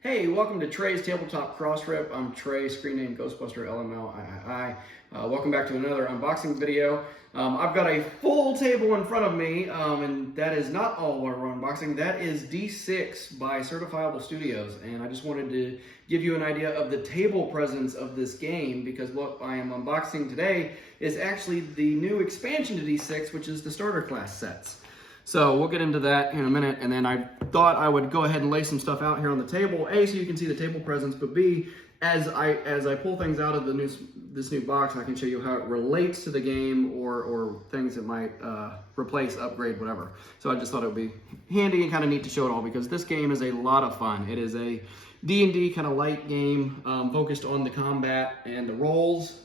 Hey, welcome to Trey's Tabletop Crossrip. I'm Trey, screen name Ghostbuster LML III. Welcome back to another unboxing video. I've got a full table in front of me, and that is not all we're unboxing. That is D6 by Certifiable Studios, and I just wanted to give you an idea of the table presence of this game, because what I am unboxing today is actually the new expansion to D6, which is the starter class sets. So we'll get into that in a minute, and then I thought I would go ahead and lay some stuff out here on the table. A, so you can see the table presence, but B, as I pull things out of this new box, I can show you how it relates to the game or things that might replace, upgrade, whatever. So I just thought it would be handy and kind of neat to show it all, because this game is a lot of fun. It is a D&D kind of light game focused on the combat and the rolls.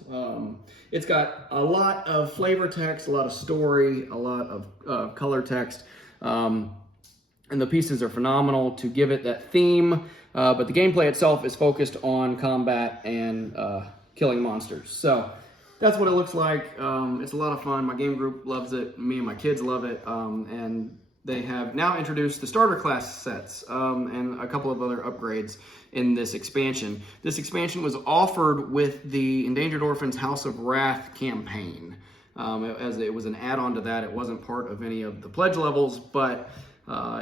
It's got a lot of flavor text, a lot of story, a lot of color text, and the pieces are phenomenal to give it that theme, but the gameplay itself is focused on combat and killing monsters. So that's what it looks like. It's a lot of fun. My game group loves it. Me and my kids love it, and they have now introduced the starter class sets and a couple of other upgrades in this expansion. This expansion was offered with the Endangered Orphans House of Wrath campaign. As it was an add-on to that, it wasn't part of any of the pledge levels, but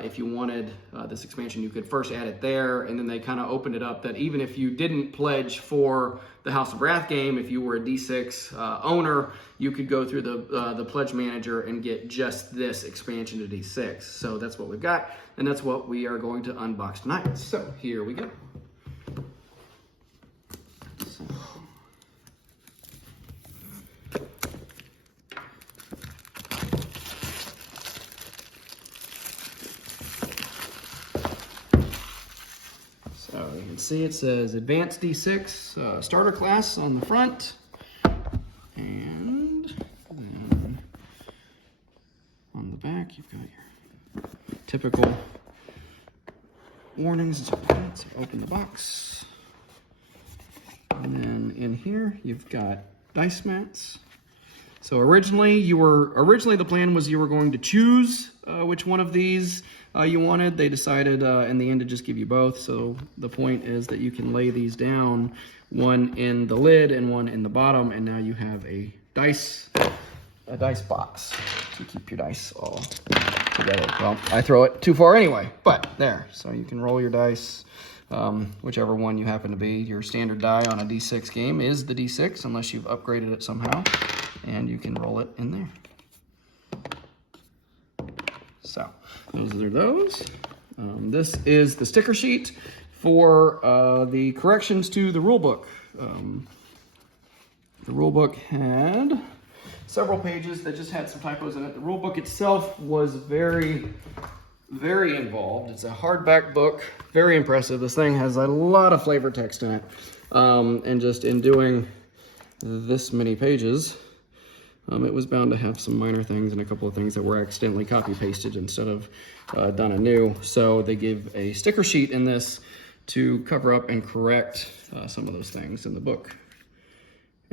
if you wanted this expansion, you could first add it there, and then they kind of opened it up that even if you didn't pledge for the House of Wrath game, if you were a D6 owner, you could go through the pledge manager and get just this expansion to D6. So that's what we've got, and that's what we are going to unbox tonight. So here we go. So you can see it says Advanced D6 starter class on the front, and then on the back you've got your typical warnings and stuff like that. So open the box, and then in here you've got dice mats. So originally the plan was you were going to choose which one of these you wanted. They decided in the end to just give you both. So the point is that you can lay these down, one in the lid and one in the bottom, and now you have a dice box to keep your dice all together. Well, I throw it too far anyway, but there. So you can roll your dice, whichever one you happen to be. Your standard die on a D6 game is the D6, unless you've upgraded it somehow, and you can roll it in there. So those are those. This is the sticker sheet for the corrections to the rule book. The rule book had several pages that just had some typos in it. The rule book itself was very, very involved. It's a hardback book, very impressive. This thing has a lot of flavor text in it. And just in doing this many pages, it was bound to have some minor things and a couple of things that were accidentally copy pasted instead of done anew. So they give a sticker sheet in this to cover up and correct some of those things in the book.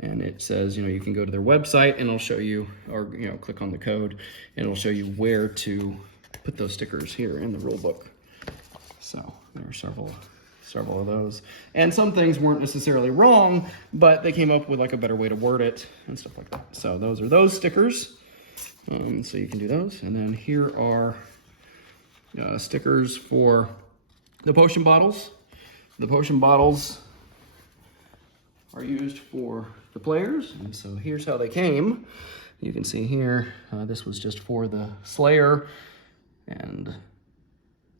And it says, you can go to their website and it'll show you, or click on the code and it'll show you where to put those stickers here in the rule book. So there are several of those, and some things weren't necessarily wrong, but they came up with like a better way to word it and stuff like that. So those are those stickers, so you can do those. And then here are stickers for the potion bottles. The potion bottles are used for the players, and so here's how they came. You can see here, this was just for the Slayer, and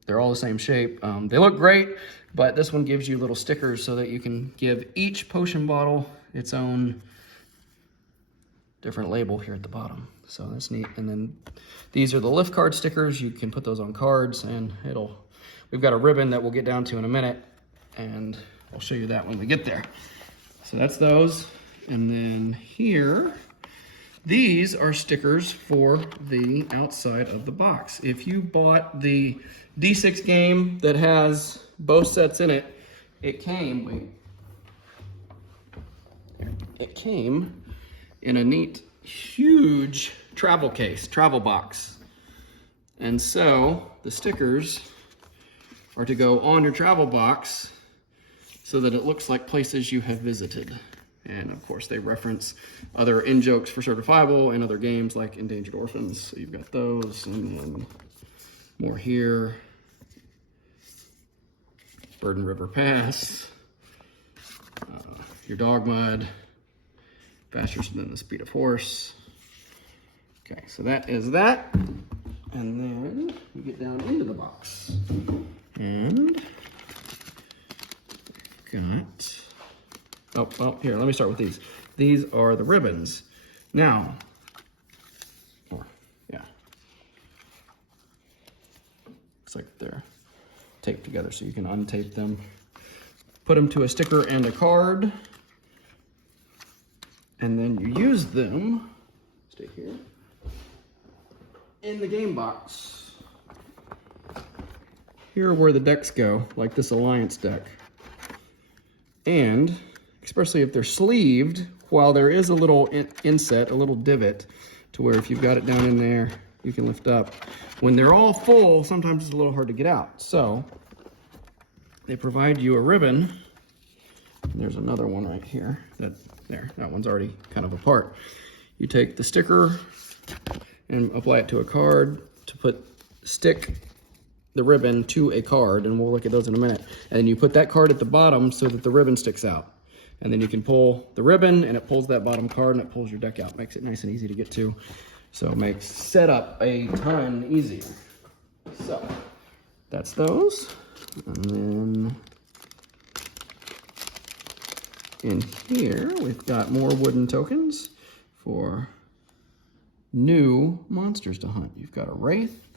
they're all the same shape. They look great, but this one gives you little stickers so that you can give each potion bottle its own different label here at the bottom. So that's neat. And then these are the lift card stickers. You can put those on cards, and we've got a ribbon that we'll get down to in a minute, and I'll show you that when we get there. So that's those. And then here, these are stickers for the outside of the box. If you bought the D6 game that has both sets in it, it came in a neat, huge travel box. And so the stickers are to go on your travel box so that it looks like places you have visited. And of course they reference other in-jokes for Certifiable and other games like Endangered Orphans. So you've got those, and then more here. Burden River Pass, your dog mud, faster than the speed of horse. Okay, so that is that. And then we get down into the box. And got, oh, here, let me start with these. These are the ribbons. Now, yeah. Looks like they're taped together so you can untape them. Put them to a sticker and a card. And then you use them, stay here, in the game box. Here are where the decks go, like this Alliance deck. And especially if they're sleeved, while there is a little inset, a little divot, to where if you've got it down in there, you can lift up. When they're all full, sometimes it's a little hard to get out. So they provide you a ribbon. There's another one right here. That one's already kind of apart. You take the sticker and apply it to a card to stick the ribbon to a card, and we'll look at those in a minute. And then you put that card at the bottom so that the ribbon sticks out. And then you can pull the ribbon and it pulls that bottom card and it pulls your deck out. Makes it nice and easy to get to. So it makes setup a ton easier. So that's those. And then in here, we've got more wooden tokens for new monsters to hunt. You've got a Wraith,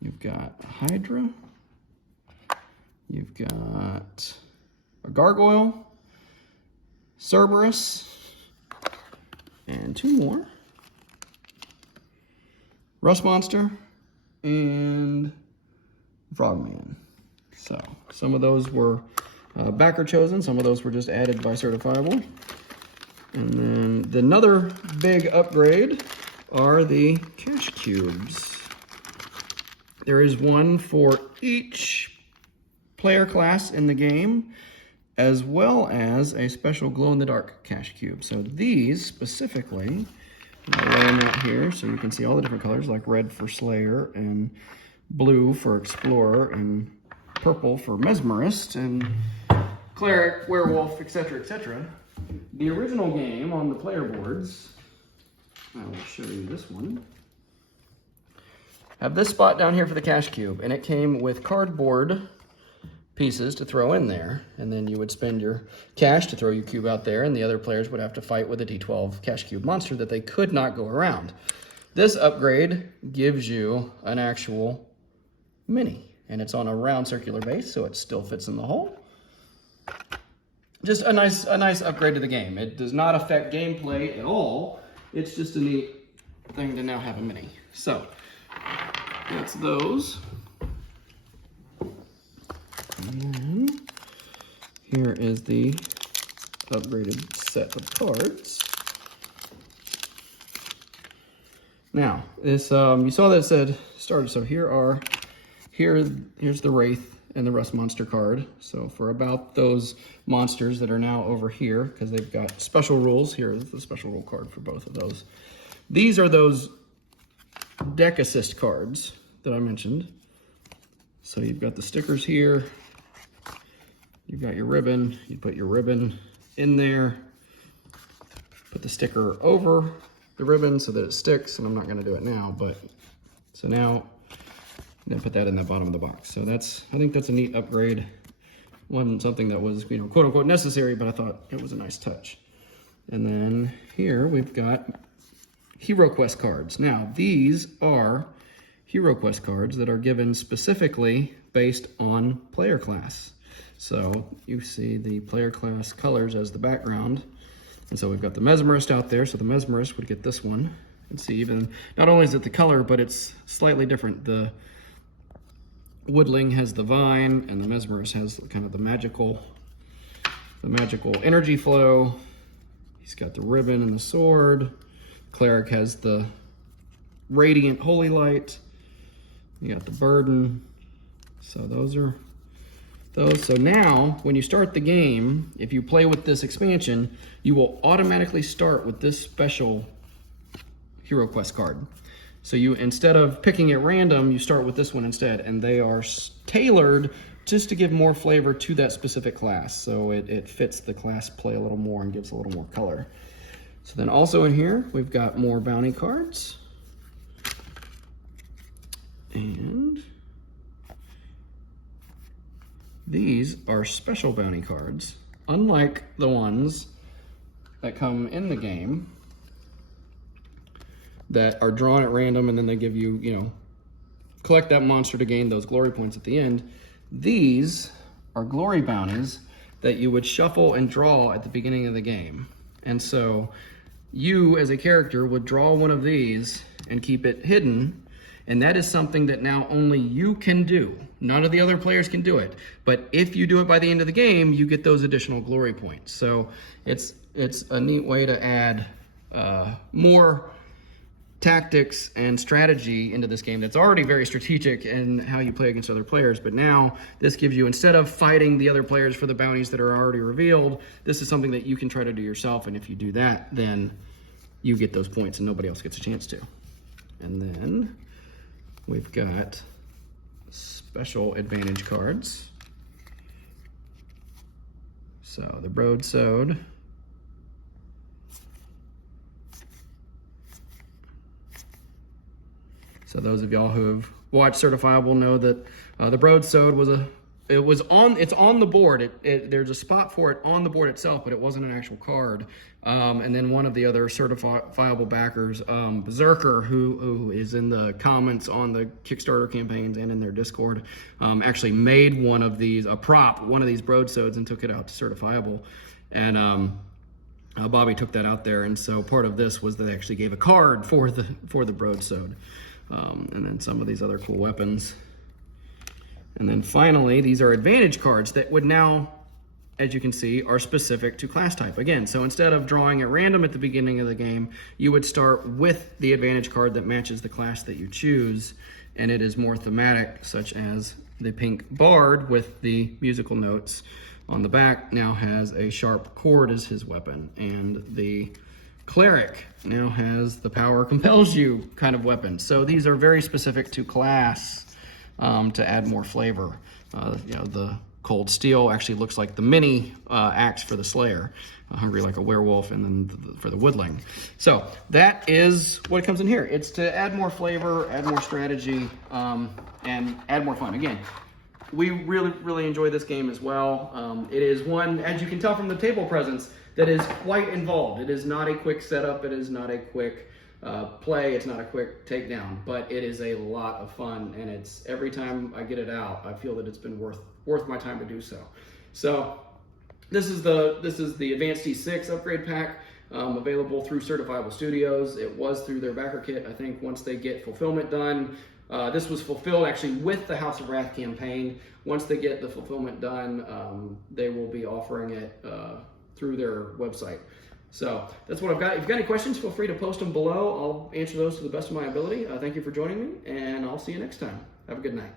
you've got a Hydra, you've got a Gargoyle, Cerberus, and two more. Rust Monster, and Frogman. So some of those were backer chosen, some of those were just added by Certifiable. And then another big upgrade are the cash cubes. There is one for each player class in the game, as well as a special glow-in-the-dark cash cube. So these specifically, I'll lay them out here so you can see all the different colors, like red for Slayer, and blue for Explorer, and purple for Mesmerist, and Cleric, Werewolf, etc., etc. The original game on the player boards, I will show you this one, have this spot down here for the cash cube, and it came with cardboard pieces to throw in there, and then you would spend your cash to throw your cube out there, and the other players would have to fight with a D12 cash cube monster that they could not go around. This upgrade gives you an actual mini, and it's on a round circular base, so it still fits in the hole. Just a nice upgrade to the game. It does not affect gameplay at all. It's just a neat thing to now have a mini. So that's those. And then here is the upgraded set of cards. Now, this you saw that it said started. So here's the Wraith and the Rust Monster card. So for about those monsters that are now over here, because they've got special rules, here's the special rule card for both of those. These are those deck assist cards that I mentioned. So you've got the stickers here, you've got your ribbon, you put your ribbon in there, put the sticker over the ribbon so that it sticks, and I'm not gonna do it now, but so now I'm gonna put that in the bottom of the box. So I think that's a neat upgrade. Wasn't something that was, quote unquote necessary, but I thought it was a nice touch. And then here we've got Hero Quest cards. Now these are Hero Quest cards that are given specifically based on player class. So you see the player class colors as the background. And so we've got the Mesmerist out there, so the Mesmerist would get this one. And see, even, not only is it the color, but it's slightly different. The Woodling has the vine, and the Mesmerist has kind of the magical energy flow. He's got the ribbon and the sword. Cleric has the radiant holy light. You got the burden. So those are those. So now, when you start the game, if you play with this expansion, you will automatically start with this special Hero Quest card. So you, instead of picking at random, you start with this one instead, and they are tailored just to give more flavor to that specific class. So it fits the class play a little more and gives a little more color. So then also in here, we've got more bounty cards. And these are special bounty cards, unlike the ones that come in the game that are drawn at random, and then they give you, you know, collect that monster to gain those glory points at the end. These are glory bounties that you would shuffle and draw at the beginning of the game. And so you as a character would draw one of these and keep it hidden. And that is something that now only you can do. None of the other players can do it. But if you do it by the end of the game, you get those additional glory points. So it's a neat way to add more tactics and strategy into this game that's already very strategic in how you play against other players. But now this gives you, instead of fighting the other players for the bounties that are already revealed, this is something that you can try to do yourself. And if you do that, then you get those points and nobody else gets a chance to. And then we've got special advantage cards. So the Broadsword. So those of y'all who have watched Certifiable know that the Broadsword was it's on the board. There's a spot for it on the board itself, but it wasn't an actual card. And then one of the other certifiable backers, Berserker, who is in the comments on the Kickstarter campaigns and in their Discord, actually made one of these, a prop, one of these Broadswords, and took it out to Certifiable. And Bobby took that out there, and so part of this was that they actually gave a card for the Broadsword. And then some of these other cool weapons. And then finally, these are advantage cards that would now, as you can see, are specific to class type. Again, so instead of drawing at random at the beginning of the game, you would start with the advantage card that matches the class that you choose, and it is more thematic, such as the pink bard with the musical notes on the back now has a sharp cord as his weapon, and the cleric now has the power compels you kind of weapon. So these are very specific to class to add more flavor. You know, the cold steel actually looks like the mini axe for the slayer, hungry like a werewolf, and then for the woodling. So that is what comes in here. It's to add more flavor, add more strategy, and add more fun. Again, we really enjoy this game as well. It is one, as you can tell from the table presence, that is quite involved. It is not a quick setup. It is not a quick play. It's not a quick takedown, but it is a lot of fun. And it's every time I get it out, I feel that it's been worth my time to do so. So this is the Advanced D6 upgrade pack, available through Certifiable Studios. It was through their backer kit. I think once they get fulfillment done, this was fulfilled actually with the House of Wrath campaign. Once they get the fulfillment done, they will be offering it through their website. So that's what I've got. If you've got any questions, feel free to post them below. I'll answer those to the best of my ability. Thank you for joining me, and I'll see you next time. Have a good night.